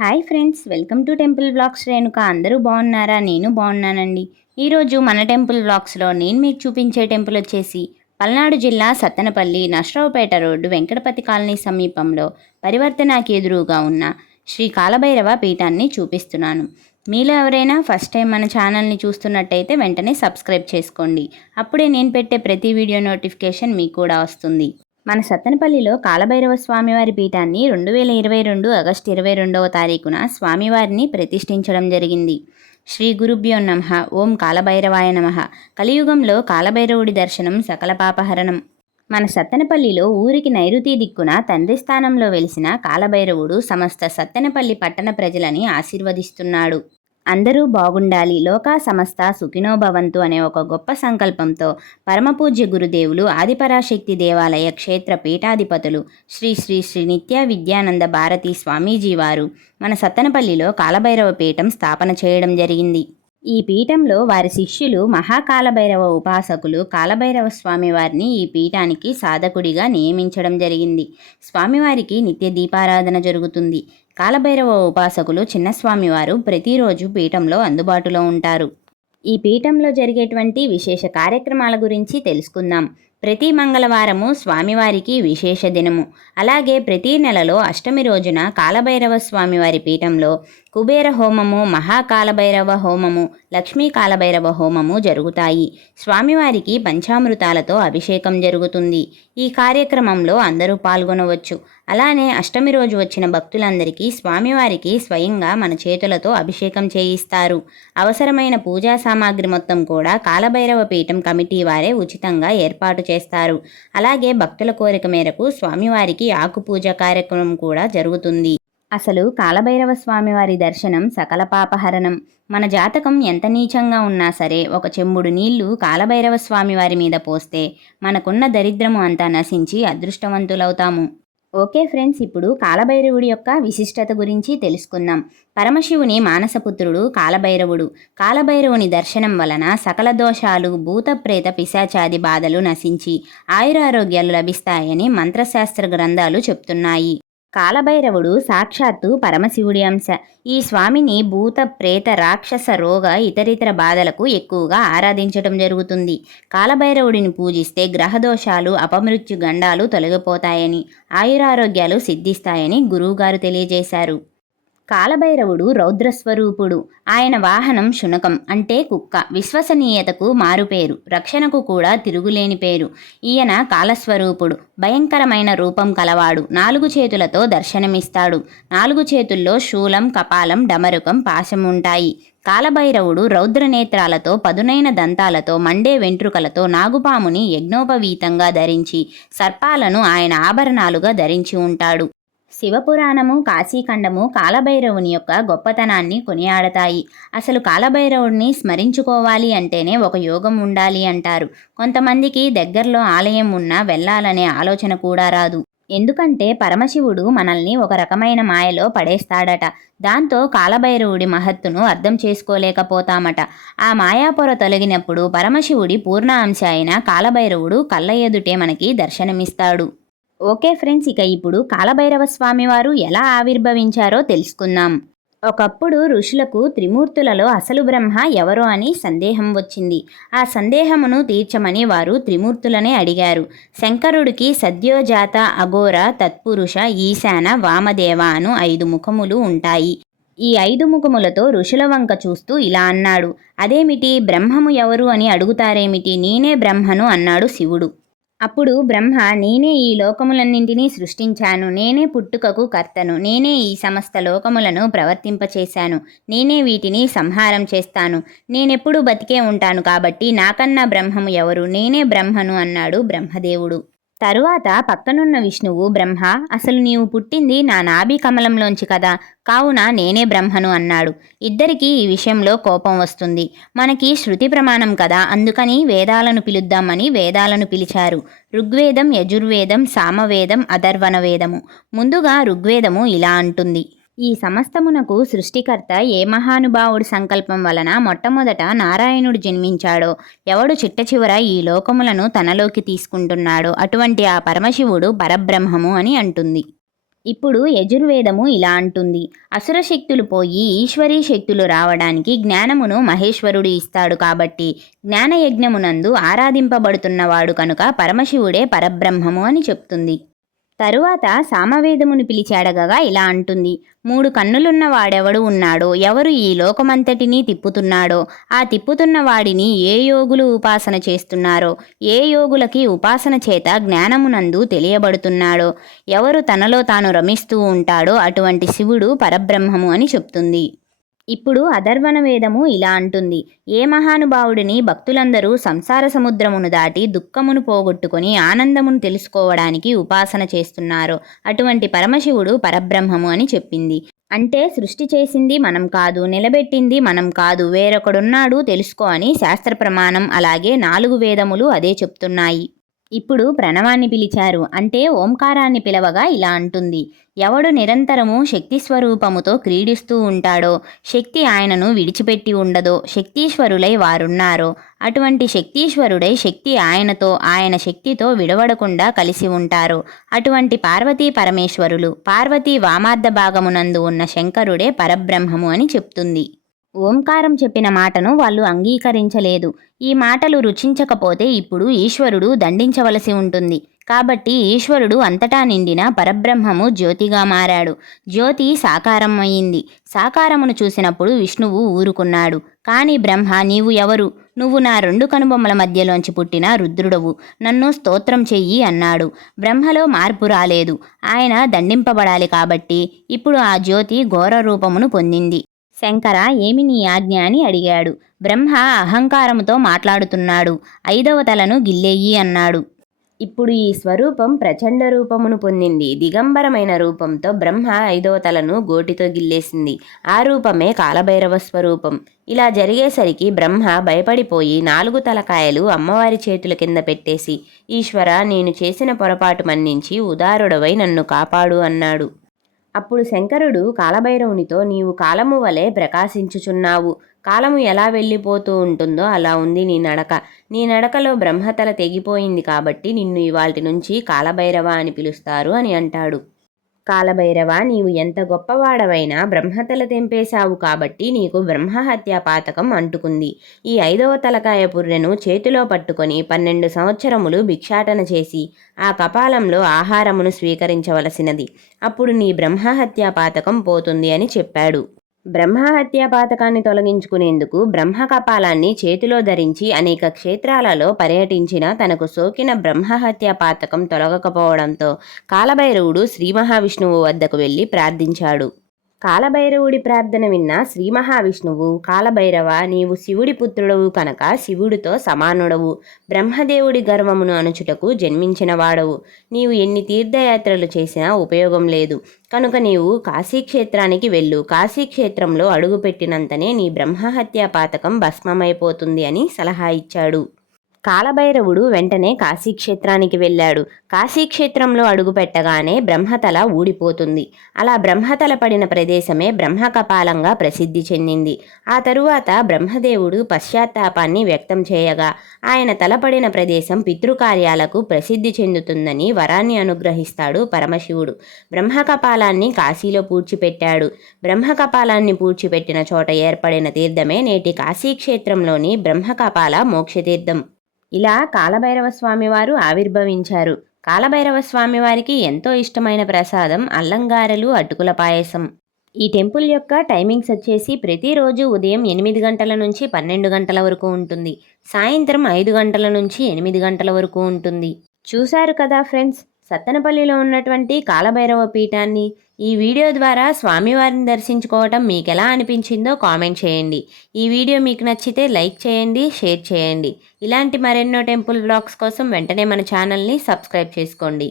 Hi friends, welcome to temple vlogs Renuka. అందరూ బాగున్నారా? నేను బాగున్నానండి. ఈరోజు మన టెంపుల్ వ్లాగ్స్లో నేను మీకు చూపించే టెంపుల్ వచ్చేసి పల్నాడు జిల్లా సత్తెనపల్లి నర్సరావుపేట రోడ్డు వెంకటపతి కాలనీ సమీపంలో పరివర్తనకి ఎదురుగా ఉన్న శ్రీ కాలభైరవ పీఠాన్ని చూపిస్తున్నాను. మీలో ఎవరైనా ఫస్ట్ టైం మన ఛానల్ని చూస్తున్నట్టయితే వెంటనే సబ్స్క్రైబ్ చేసుకోండి. అప్పుడే నేను పెట్టే ప్రతి వీడియో నోటిఫికేషన్ మీకు కూడా వస్తుంది. మన సత్తెనపల్లిలో కాలభైరవ స్వామివారి పీఠాన్ని 2022 ఆగస్టు 22వ తారీఖున స్వామివారిని ప్రతిష్ఠించడం జరిగింది. శ్రీ గురుభ్యో నమః. ఓం కాలభైరవాయ నమః. కలియుగంలో కాలభైరవుడి దర్శనం సకల పాపహరణం. మన సత్తెనపల్లిలో ఊరికి నైరుతి దిక్కున తండ్రి స్థానంలో వెలిసిన కాలభైరవుడు సమస్త సత్తెనపల్లి పట్టణ ప్రజలని ఆశీర్వదిస్తున్నాడు. అందరూ బాగుండాలి, లోకా సమస్త సుఖినో భవంతు అనే ఒక గొప్ప సంకల్పంతో పరమపూజ్య గురుదేవులు ఆదిపరాశక్తి దేవాలయ క్షేత్ర పీఠాధిపతులు శ్రీ శ్రీ శ్రీ నిత్య విద్యానంద భారతి స్వామీజీ వారు మన సత్తెనపల్లిలో కాలభైరవ పీఠం స్థాపన చేయడం జరిగింది. ఈ పీఠంలో వారి శిష్యులు మహాకాలభైరవ ఉపాసకులు కాలభైరవ స్వామివారిని ఈ పీఠానికి సాధకుడిగా నియమించడం జరిగింది. స్వామివారికి నిత్య దీపారాధన జరుగుతుంది. కాలభైరవ ఉపాసకులు చిన్నస్వామివారు ప్రతిరోజు పీఠంలో అందుబాటులో ఉంటారు. ఈ పీఠంలో జరిగేటువంటి విశేష కార్యక్రమాల గురించి తెలుసుకుందాం. ప్రతి మంగళవారము స్వామివారికి విశేష దినము. అలాగే ప్రతి నెలలో అష్టమి రోజున కాలభైరవ స్వామివారి పీఠంలో కుబేర హోమము, మహాకాలభైరవ హోమము, లక్ష్మీ కాలభైరవ హోమము జరుగుతాయి. స్వామివారికి పంచామృతాలతో అభిషేకం జరుగుతుంది. ఈ కార్యక్రమంలో అందరూ పాల్గొనవచ్చు. అలానే అష్టమి రోజు వచ్చిన భక్తులందరికీ స్వామివారికి స్వయంగా మన చేతులతో అభిషేకం చేయిస్తారు. అవసరమైన పూజా సామాగ్రి మొత్తం కూడా కాలభైరవ పీఠం కమిటీ వారే ఉచితంగా ఏర్పాటు చేస్తారు. అలాగే భక్తుల కోరిక మేరకు స్వామివారికి ఆకు పూజ కార్యక్రమం కూడా జరుగుతుంది. అసలు కాలభైరవ స్వామివారి దర్శనం సకల పాపహరణం. మన జాతకం ఎంత నీచంగా ఉన్నా సరే ఒక చెంబుడు నీళ్లు కాలభైరవ స్వామివారి మీద పోస్తే మనకున్న దరిద్రము అంతా నశించి అదృష్టవంతులవుతాము. ఓకే ఫ్రెండ్స్, ఇప్పుడు కాలభైరవుడి యొక్క విశిష్టత గురించి తెలుసుకుందాం. పరమశివుని మానసపుత్రుడు కాలభైరవుడు. కాలభైరవుని దర్శనం వలన సకల దోషాలు, భూత ప్రేత పిశాచాది బాధలు నశించి ఆయురారోగ్యాలు లభిస్తాయని మంత్రశాస్త్ర గ్రంథాలు చెప్తున్నాయి. కాలభైరవుడు సాక్షాత్తు పరమశివుడి అంశ. ఈ స్వామిని భూత ప్రేత రాక్షస రోగ ఇతరితర బాధలకు ఎక్కువగా ఆరాధించడం జరుగుతుంది. కాలభైరవుడిని పూజిస్తే గ్రహదోషాలు, అపమృత్యు గండాలు తొలగిపోతాయని, ఆయురారోగ్యాలు సిద్ధిస్తాయని గురువుగారు తెలియజేశారు. కాలభైరవుడు రౌద్రస్వరూపుడు. ఆయన వాహనం శునకం అంటే కుక్క. విశ్వసనీయతకు మారుపేరు, రక్షణకు కూడా తిరుగులేని పేరు. ఈయన కాలస్వరూపుడు. భయంకరమైన రూపం కలవాడు. 4 చేతులతో దర్శనమిస్తాడు. 4 చేతుల్లో శూలం, కపాలం, డమరుకం, పాశం ఉంటాయి. కాలభైరవుడు రౌద్రనేత్రాలతో, పదునైన దంతాలతో, మండే వెంట్రుకలతో నాగుపాముని యజ్ఞోపవీతంగా ధరించి సర్పాలను ఆయన ఆభరణాలుగా ధరించి ఉంటాడు. శివపురాణము, కాశీఖండము కాలభైరవుని యొక్క గొప్పతనాన్ని కొనియాడతాయి. అసలు కాలభైరవుడిని స్మరించుకోవాలి అంటేనే ఒక యోగం ఉండాలి అంటారు. కొంతమందికి దగ్గరలో ఆలయం ఉన్నా వెళ్ళాలనే ఆలోచన కూడా రాదు. ఎందుకంటే పరమశివుడు మనల్ని ఒక రకమైన మాయలో పడేస్తాడట. దాంతో కాలభైరవుడి మహత్తును అర్థం చేసుకోలేకపోతామట. ఆ మాయాపొర తొలగినప్పుడు పరమశివుడి పూర్ణ అంశ అయిన కాలభైరవుడు కళ్ళ ఎదుటే మనకి దర్శనమిస్తాడు. ఓకే ఫ్రెండ్స్, ఇక ఇప్పుడు కాలభైరవ స్వామివారు ఎలా ఆవిర్భవించారో తెలుసుకుందాం. ఒకప్పుడు ఋషులకు త్రిమూర్తులలో అసలు బ్రహ్మ ఎవరో అని సందేహం వచ్చింది. ఆ సందేహమును తీర్చమని వారు త్రిమూర్తులనే అడిగారు. శంకరుడికి సద్యోజాత, అఘోర, తత్పురుష, ఈశాన, వామదేవ అను 5 ముఖములు ఉంటాయి. ఈ 5 ముఖములతో ఋషుల వంక చూస్తూ ఇలా అన్నాడు: అదేమిటి, బ్రహ్మము ఎవరు అని అడుగుతారేమిటి? నేనే బ్రహ్మను అన్నాడు శివుడు. అప్పుడు బ్రహ్మ, నేనే ఈ లోకములన్నింటినీ సృష్టించాను, నేనే పుట్టుకకు కర్తను, నేనే ఈ సమస్త లోకములను ప్రవర్తింపచేశాను, నేనే వీటిని సంహారం చేస్తాను, నేనెప్పుడు బతికే ఉంటాను, కాబట్టి నాకన్నా బ్రహ్మము ఎవరు? నేనే బ్రహ్మను అన్నాడు బ్రహ్మదేవుడు. తరువాత పక్కనున్న విష్ణువు, బ్రహ్మ, అసలు నీవు పుట్టింది నా నాభి కమలంలోంచి కదా, కావున నేనే బ్రహ్మను అన్నాడు. ఇద్దరికీ ఈ విషయంలో కోపం వస్తుంది. మనకి శృతి ప్రమాణం కదా, అందుకని వేదాలను పిలుద్దామని వేదాలను పిలిచారు. ఋగ్వేదం, యజుర్వేదం, సామవేదం, అథర్వణ వేదము. ముందుగా ఋగ్వేదము ఇలా అంటుంది: ఈ సమస్తమునకు సృష్టికర్త ఏ మహానుభావుడి సంకల్పం వలన మొట్టమొదట నారాయణుడు జన్మించాడో, ఎవడు చిట్టచివర ఈ లోకములను తనలోకి తీసుకుంటున్నాడో అటువంటి ఆ పరమశివుడు పరబ్రహ్మము అని అంటుంది. ఇప్పుడు యజుర్వేదము ఇలా అంటుంది, అసుర శక్తులు పోయి ఈశ్వరీ శక్తులు రావడానికి జ్ఞానమును మహేశ్వరుడు ఇస్తాడు కాబట్టి జ్ఞానయజ్ఞమునందు ఆరాధింపబడుతున్నవాడు కనుక పరమశివుడే పరబ్రహ్మము అని చెప్తుంది. తరువాత సామవేదమును పిలిచి అడగగా ఇలా అంటుంది, 3 కన్నులున్న వాడెవడు ఉన్నాడో, ఎవరు ఈ లోకమంతటినీ తిప్పుతున్నాడో, ఆ తిప్పుతున్న వాడిని ఏ యోగులు ఉపాసన చేస్తున్నారో, ఏ యోగులకి ఉపాసన చేత జ్ఞానమునందు తెలియబడుతున్నాడో, ఎవరు తనలో తాను రమిస్తూ ఉంటాడో అటువంటి శివుడు పరబ్రహ్మము అని చెప్తుంది. ఇప్పుడు అథర్వణ వేదము ఇలా అంటుంది, ఏ మహానుభావుడిని భక్తులందరూ సంసార సముద్రమును దాటి దుఃఖమును పోగొట్టుకొని ఆనందమును తెలుసుకోవడానికి ఉపాసన చేస్తున్నారో అటువంటి పరమశివుడు పరబ్రహ్మము అని చెప్పింది. అంటే సృష్టి చేసింది మనం కాదు, నిలబెట్టింది మనం కాదు, వేరొకడున్నాడు తెలుసుకో అని శాస్త్ర ప్రమాణం, అలాగే 4 వేదములు అదే చెప్తున్నాయి. ఇప్పుడు ప్రణవాన్ని పిలిచారు, అంటే ఓంకారాన్ని పిలవగా ఇలా అంటుంది, ఎవడు నిరంతరము శక్తి స్వరూపముతో క్రీడిస్తూ ఉంటాడో, శక్తి ఆయనను విడిచిపెట్టి ఉండదో, శక్తీశ్వరులై వారున్నారో, అటువంటి శక్తీశ్వరుడై శక్తి ఆయనతో, ఆయన శక్తితో విడవడకుండా కలిసి ఉంటారో, అటువంటి పార్వతీ పరమేశ్వరులు, పార్వతీ వామార్ధ భాగమునందు ఉన్న శంకరుడే పరబ్రహ్మము అని చెప్తుంది. ఓంకారం చెప్పిన మాటను వాళ్ళు అంగీకరించలేదు. ఈ మాటలు రుచించకపోతే ఇప్పుడు ఈశ్వరుడు దండించవలసి ఉంటుంది. కాబట్టి ఈశ్వరుడు అంతటా నిండిన పరబ్రహ్మము జ్యోతిగా మారాడు. జ్యోతి సాకారం అయింది. సాకారమును చూసినప్పుడు విష్ణువు ఊరుకున్నాడు. కానీ బ్రహ్మ, నీవు ఎవరు? నువ్వు నా 2 కనుబొమ్మల మధ్యలోంచి పుట్టిన రుద్రుడవు, నన్ను స్తోత్రం చెయ్యి అన్నాడు. బ్రహ్మలో మార్పు రాలేదు. ఆయన దండింపబడాలి కాబట్టి ఇప్పుడు ఆ జ్యోతి ఘోర రూపమును పొందింది. శంకర, ఏమి నీ ఆజ్ఞ అని అడిగాడు. బ్రహ్మ అహంకారముతో మాట్లాడుతున్నాడు. 5వ తలను గిల్లేయి అన్నాడు. ఇప్పుడు ఈ స్వరూపం ప్రచండ రూపమును పొందింది. దిగంబరమైన రూపంతో బ్రహ్మ 5వ తలను గోటితో గిల్లేసింది. ఆ రూపమే కాలభైరవ స్వరూపం. ఇలా జరిగేసరికి బ్రహ్మ భయపడిపోయి 4 తలకాయలు అమ్మవారి చేతుల కింద పెట్టేసి, ఈశ్వర, నేను చేసిన పొరపాటు మన్నించి ఉదారుడవై నన్ను కాపాడు అన్నాడు. అప్పుడు శంకరుడు కాలభైరవునితో, నీవు కాలము వలె ప్రకాశించుచున్నావు. కాలము ఎలా వెళ్ళిపోతూ ఉంటుందో అలా ఉంది నీ నడక. నీ నడకలో బ్రహ్మతల తెగిపోయింది కాబట్టి నిన్ను ఇవాల్టి నుంచి కాలభైరవ అని పిలుస్తారు అని అంటాడు. కాలభైరవ, నీవు ఎంత గొప్పవాడవైనా బ్రహ్మతల తెంపేశావు కాబట్టి నీకు బ్రహ్మహత్యా పాతకం అంటుకుంది. ఈ 5వ తలకాయ పుర్రెను చేతిలో పట్టుకొని 12 సంవత్సరములు భిక్షాటన చేసి ఆ కపాలంలో ఆహారమును స్వీకరించవలసినది. అప్పుడు నీ బ్రహ్మహత్యా పాతకం పోతుంది అని చెప్పాడు. బ్రహ్మహత్యా పాతకాన్ని తొలగించుకునేందుకు బ్రహ్మకపాలాన్ని చేతిలో ధరించి అనేక క్షేత్రాలలో పర్యటించిన తనకు సోకిన బ్రహ్మహత్యా పాతకం తొలగకపోవడంతో కాలభైరవుడు శ్రీ మహావిష్ణువు వద్దకు వెళ్ళి ప్రార్థించాడు. కాలభైరవుడి ప్రార్థన విన్న శ్రీ మహావిష్ణువు, కాలభైరవ, నీవు శివుడి పుత్రుడవు కనుక శివుడితో సమానుడవు, బ్రహ్మదేవుడి గర్వమును అణుచుటకు జన్మించిన వాడవు. నీవు ఎన్ని తీర్థయాత్రలు చేసినా ఉపయోగం లేదు కనుక నీవు కాశీక్షేత్రానికి వెళ్ళు. కాశీక్షేత్రంలో అడుగుపెట్టినంతనే నీ బ్రహ్మహత్యా పాతకం భస్మమైపోతుంది అని సలహా ఇచ్చాడు. కాలభైరవుడు వెంటనే కాశీక్షేత్రానికి వెళ్ళాడు. కాశీక్షేత్రంలో అడుగుపెట్టగానే బ్రహ్మతల ఊడిపోతుంది. అలా బ్రహ్మతల పడిన ప్రదేశమే బ్రహ్మకపాలంగా ప్రసిద్ధి చెందింది. ఆ తరువాత బ్రహ్మదేవుడు పశ్చాత్తాపాన్ని వ్యక్తం చేయగా ఆయన తలపడిన ప్రదేశం పితృకార్యాలకు ప్రసిద్ధి చెందుతుందని వరాన్ని అనుగ్రహిస్తాడు పరమశివుడు. బ్రహ్మకపాలాన్ని కాశీలో పూడ్చిపెట్టాడు. బ్రహ్మకపాలాన్ని పూడ్చిపెట్టిన చోట ఏర్పడిన తీర్థమే నేటి కాశీక్షేత్రంలోని బ్రహ్మకపాల మోక్షతీర్థం. ఇలా కాలభైరవ స్వామివారు ఆవిర్భవించారు. కాలభైరవ స్వామివారికి ఎంతో ఇష్టమైన ప్రసాదం అల్లంగారెలు, అటుకుల పాయసం. ఈ టెంపుల్ యొక్క టైమింగ్స్ వచ్చేసి ప్రతిరోజు ఉదయం 8 గంటల నుంచి 12 గంటల వరకు ఉంటుంది. సాయంత్రం 5 గంటల నుంచి 8 గంటల వరకు ఉంటుంది. చూశారు కదా ఫ్రెండ్స్, సత్తెనపల్లిలో ఉన్నటువంటి కాలభైరవ పీఠాన్ని. ఈ వీడియో ద్వారా స్వామివారిని దర్శించుకోవటం మీకు ఎలా అనిపించిందో కామెంట్ చేయండి. ఈ వీడియో మీకు నచ్చితే లైక్ చేయండి, షేర్ చేయండి. ఇలాంటి మరెన్నో టెంపుల్ వ్లాగ్స్ కోసం వెంటనే మన ఛానల్ని సబ్స్క్రైబ్ చేసుకోండి.